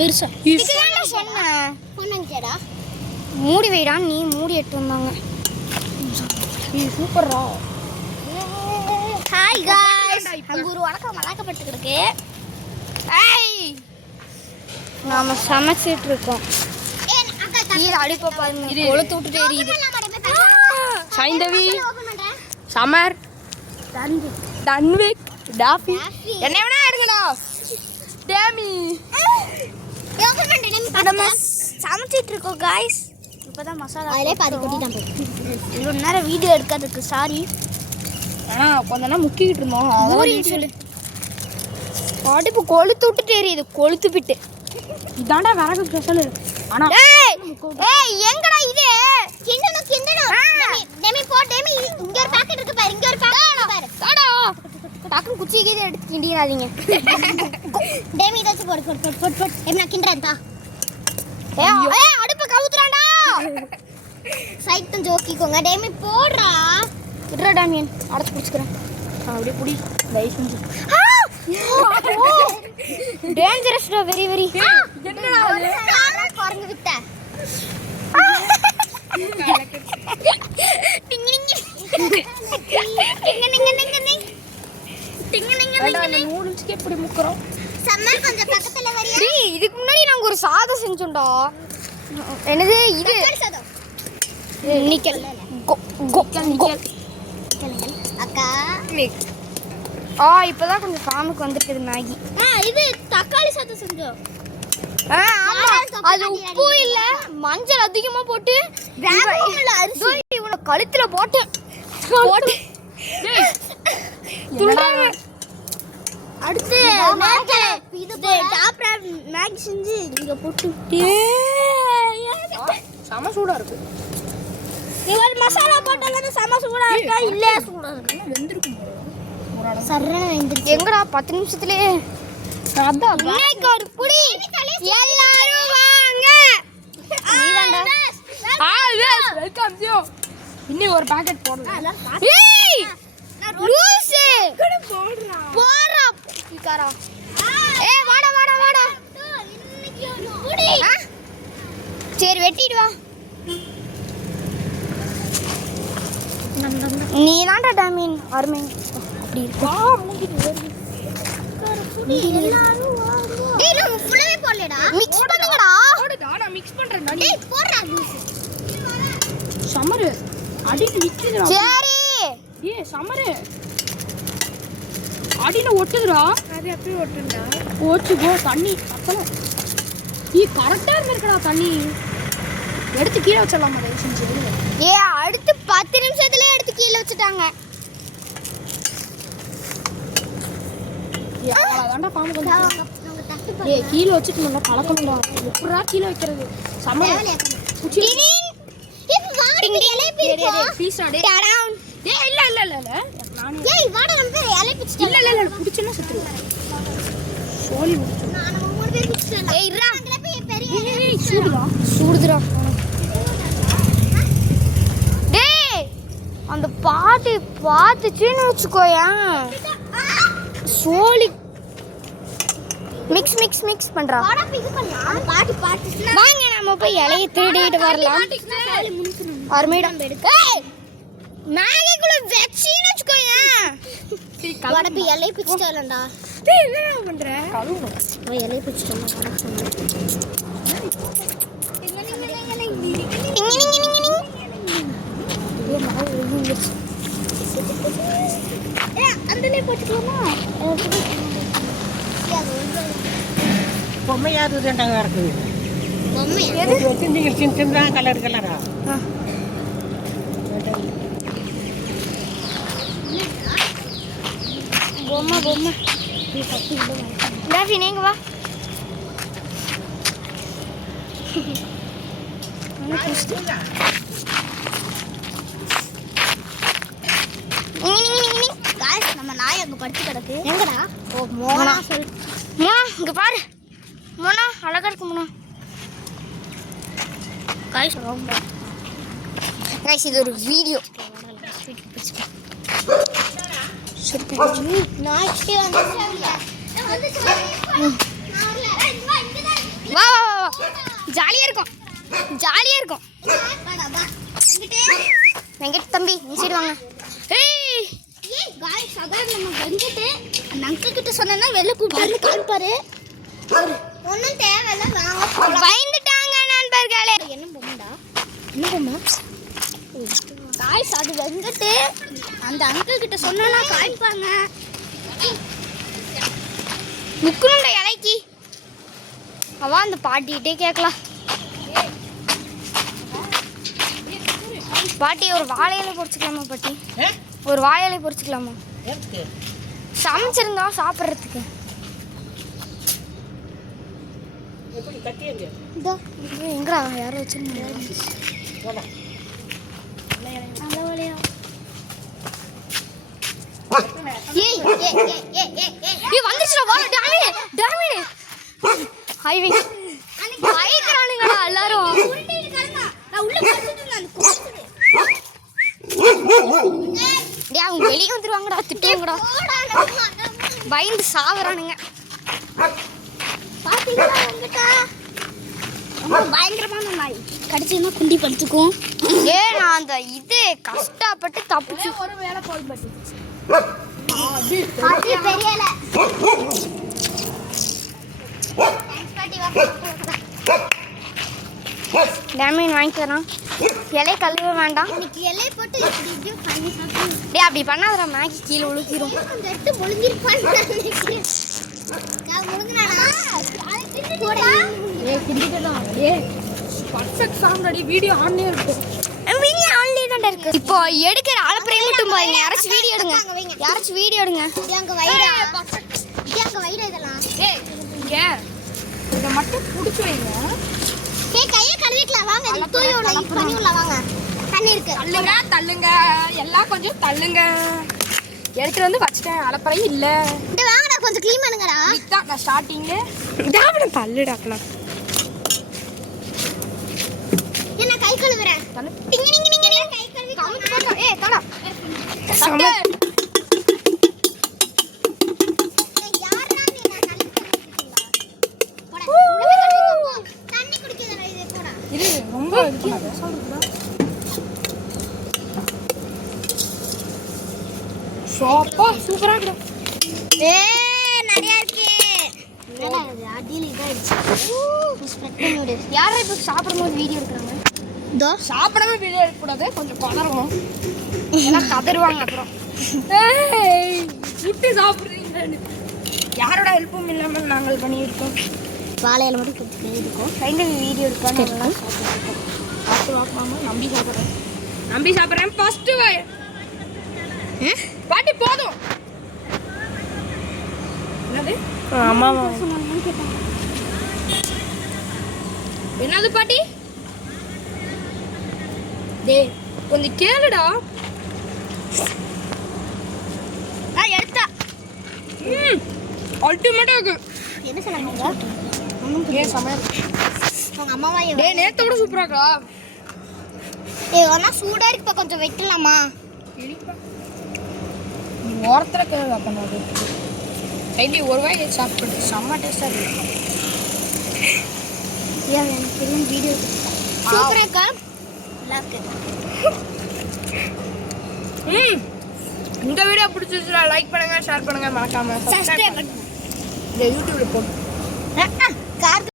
பெருசா இதுதான் சொன்னேன். பொண்ணுங்கடா மூடி வைடா, நீ மூடி எடுத்து வந்தாங்க. சூப்பர்ரா. ஹாய் गाइस, அங்க ஒரு வணக்கப்பட்டு இருக்கு. ஹாய், நாம சமைச்சிட்டு இருக்கோம். கீழே அடிப்ப பாருங்க, கொளுத்து விட்டுட்டே எரியுது. சைந்தவி, சமர், தன்விக், டாஃபி, என்ன வேணா எடுங்கடா. டேமி, நம்ம சமைச்சிட்டு இருக்கோம் गाइस. இப்பதான் மசாலா அதிலே பாதி கொட்டிட்டான். இவ்வளோ நேரம் வீடியோ எடுக்கிறதுக்கு சாரி. கொஞ்ச நேரம் முக்கிக்கிட்டு இருந்தோம். ஊரின்னு சொல்லு. அடுப்பு கொளுத்து விட்டுட்டு எரியுது, கொளுத்து பிட்டு. இதாண்டா விறகு ஸ்பெஷல். ஆனா ஏய் எங்கடா இது? கிண்டணும் டேமி போ டேமி. இங்க ஒரு பாக்கெட் இருக்கு பாரு, இங்க ஒரு பாக்கெட் இருக்கு பாரு. வாடா, டக்கு குச்சி கீழ எடுத்து கிண்டிராதீங்க. டேமி இதாச்சு போடு. என்ன கிண்டறேன் தா. ஏய் அடுப்பு கவுத்துறான்டா. சைட்டும் ஜோக்கிக்கோங்க. டேமி போடுறா. விட்றா டேமியன், அடச்சு புடிச்சுக்கறேன். அப்படியே புடி. தயவு செஞ்சு. டேஞ்சரஸ் டா, வெரி வெரி. என்னடா அது? குரங்கு விட்ட. நூடுல்ஸ்க்கு எப்படி முக்குறோம்? சம்மர் கொஞ்சம் பக்கத்துல வரியா? டேய், இதுக்கு முன்னாடி நாங்க ஒரு சாதம் செஞ்சோம்டா. என்னது இது? சாதம். நிக்கல். அக்கா. இப்பதான் கொஞ்சம் ஃபார்முக்கு வந்திருக்குது மேகி. இது தக்காளி சாதம் செஞ்சோம். ஆமா, அது உப்பு இல்ல, மஞ்சள் அதிகமா போட்டு இவன கழுத்துல போட்டு துண்டாங்க. அடுத்து இது டாப்ரா மேகி செஞ்சு இங்க போட்டு செம சூடா இருக்கு. இவள் மசாலா போட்டல செம சூடா இருக்கா இல்ல சூடா இருக்கு? வெந்திருக்கும். சர்றன வெந்திருக்கு. எங்கடா 10 நிமிஷத்துலயே அதான் இன்னைக்கு ஒரு புடி. எல்லாரும் வாங்க. நீதான்டா. Welcome you. இன்னும் ஒரு பாக்கெட் போடுங்க. ஏய் லூசு போறா இக்காரா. ஏய் வாடா. இன்னைக்கு ஒரு புடி. சரி வெட்டிடு வா. நீ தான்டா டாமின் அருமை. அப்படி வா மூடிடு. எல்லாரும் வாங்க. டேய் நம்ம ஃபுல்லாவே போடலடா. மிக்ஸ் பண்ணுங்கடா. போடுடா, நான் மிக்ஸ் பண்றேன்டா. டேய் போடுடா லூசு. சமரு அடியில நிக்குதுடா. சரி. ஏய் சமரு அடியில ஒட்டுதுடா. அது அப்படியே ஒட்டுடா. ஓச்சு போ தண்ணி அப்பலாம். கரெக்டா இருக்கடா தண்ணி. எடுத்து கீழ வச்சலாமா தயவு செஞ்சு? அடுத்து 10 நிமிஷத்துல எடுத்து கீழ வச்சிட்டாங்க. அதான்டா பாம்பு கொஞ்சம். கீழ வச்சிட்டு நல்லா கலக்கணும்டா. எப்படா கீழ வைக்கிறது? சமரு குச்சி. இப்ப வாடி இலை பிரிப்பா. ப்ளீஸ் டா. டவுன். டேய் இல்ல நானே. ஏய் வாடா நம்ம இலை பிரிச்சிட்டு. இல்ல புடிச்சனா செத்துரு. சோலி முடிச்சு. நான் நம்ம 3 பேர் பிரிச்சிட்டோம். ஏய் இருடா. அங்கல போய் பெரிய சூடுடா. டேய் அந்த பாட்டு பாத்துச்சுன்னு வச்சுக்கோயேன். சோலி மிக்ஸ் பண்றா. வாடா இது பண்ணலாம். பாட்டு வாங்க நம்ம போய் இலைய திருடிட்டு வரலாம். அருமைடா. ஏய் மேகிக்குள்ள வெச்சின்னு வச்சுக்கோயேன். வாடா போய் இலைய பிச்சிட்டு வரலாம்டா. டேய் என்னடா பண்ற? போய் இலைய பிச்சிட்டு வரலாம். அந்தலே போட்டுக்கலாமா? பொம்மை யாரு ரெண்டாங்க கிடக்குது. பொம்மை வச்சு சின்ன கலரா. பொம்மை டாஃபி நீங்க வா. गाइस நம்ம நாய் அங்க படுத்து கிடக்கு. எங்கடா? ஓ மோனா சொல். மோனா இங்க பாரு. மோனா அழகா இருக்கு மோனா. गाइस गाइस இது ஒரு வீடியோ. நாய்க்கு வந்து ஜாலியாக இருக்கும் ஜாலியாக இருக்கும். வெங்கட் தம்பி நீ சைடு வாங்க. ஏய் காய்ஸ் அதான் நம்ம வெங்கட் அந்த அங்கிள் கிட்ட சொன்னா வெளில கூப்பிட்டு காமிப்பாரு. ஒன்றும் தேவையில்ல வாங்க. பயந்துட்டாங்க நண்பர்களே. என்ன பொம்மைடா என்ன பொம்மை காய்ஸ் அது வெங்கட் அந்த அங்கிள் கிட்ட சொன்னா காமிப்பாங்க. முக்குனுண்ட இலைக்கு அவன் அந்த பாட்டிகிட்டே கேட்கலாம். பாட்டி ஒரு வாழையில பொரிச்சுக்கலாமா பாட்டி? ஒரு வாழையில பொரிச்சுக்கலாமா? சமைச்சிருந்தா சாப்பிட்றதுக்கு. எங்கடா யாரும் வச்சிருந்தா வந்துச்சுடா வா டாமினே டாமினே ஹைவே பயங்கரானுங்கடா எல்லாரும். டேய் அவங்க வெளியே வந்துருவாங்கடா திட்டுவாங்கடா பயந்து சாவறானுங்க. பயங்கரமான நாய் கடிச்சுன்னா குண்டி படுத்துக்கும். நான் அந்த இது கஷ்டப்பட்டு தப்பிச்சு ஒரு வேலை போய் டேமீன் வாங்கி தரோம். இலை கழுவ வேண்டாம். இலை போட்டு டே அப்படி பண்ணாதடா மேகி கீழே விழுகிரும். இப்போ எடுக்கிற அளப்பறையை மட்டும் பாருங்க. யாராச்சும் வீடியோ எடுங்க யாராச்சும் வீடியோ எடுங்க. இதை மட்டும் பிடிச்சி வைங்க. கையை கழுவிக்கலாம் வாங்க. தூயோட வாங்க தண்ணி இருக்கு. தள்ளுங்க தள்ளுங்க எல்லாம் கொஞ்சம் தள்ளுங்க. எடுத்துட்டு வந்து வச்சுட்டேன் அளப்பறையும் இல்லை. வாங்கடா கொஞ்சம் க்ளீன் பண்ணுங்கடா. இதுதான் நான் ஸ்டார்டிங்ல இதாவன தள்ளுடாக்கலாம். என்ன கை கழுவுறேன் டிங்க டிங்க டிங்க கை கழுவி காமிச்சு போடா. ஏய் தடா சம யாரா நீ நான் கழுவி தண்ணி குடிக்கறதா இது போடா. இது ரொம்ப இது பண்ணாத சொல்றா. சோப்பா சூப்பரா இருக்கு. நிறைய இருக்கு. என்னடா இது அடியில இதாயிடுச்சு. ஸ்ப்ரெட் நோடு யாரா இப்ப சாப்பிடும்போது வீடியோ எடுக்கறாங்க? தோ சாப்பிடாம வீடியோ எடுக்க கூடாது. கொஞ்சம் பதறணும். எல்லாம் கதறுவாங்க அப்புறம். ஏய் புட்டி சாப்பிடுறீங்க. யாரோட ஹெல்ப்பும் இல்லாம நாங்கள் பண்ணியிருக்கோம். வாழையில மட்டும் குடிச்சிட்டே இருக்கோம். ஃபைனல் வீடியோ எடுப்பாங்க. நல்லா சாப்பிடுறோம். பார்த்து வாக்கமாமா நம்பி சாப்பிடுறேன். நம்பி சாப்பிடுறேன். ஃபர்ஸ்ட் பாட்டி போதும். என்னது ஆமாமா என்னது பாட்டி? டேய் கொஞ்சம் கேளுடா. நான் எடுத்தா அல்டிமேட்டா இருக்கு. என்ன சொன்னாங்க? ஏன் சமையல் உங்க அம்மாவா? டேய் நேத்து கூட சூப்பரா இருக்கா. ஏய் அண்ணா சூடா இருக்கு கொஞ்சம் வைக்கலாமா? ஓரத்துல கேளு பண்ணாது. கைடி ஒரு வாய் சாப்பிடு. செம்ம டேஸ்டா இருக்கு. ஏன் எனக்கு தெரியும் வீடியோ சூப்பரா இருக்கா? நல்லா இருக்கு. இந்த வீடியோ பிடிச்சிருந்தா லைக் பண்ணுங்க ஷேர் பண்ணுங்க மறக்காம சப்ஸ்கிரைப் பண்ணுங்க. இந்த யூடியூப்ல போடு. கார்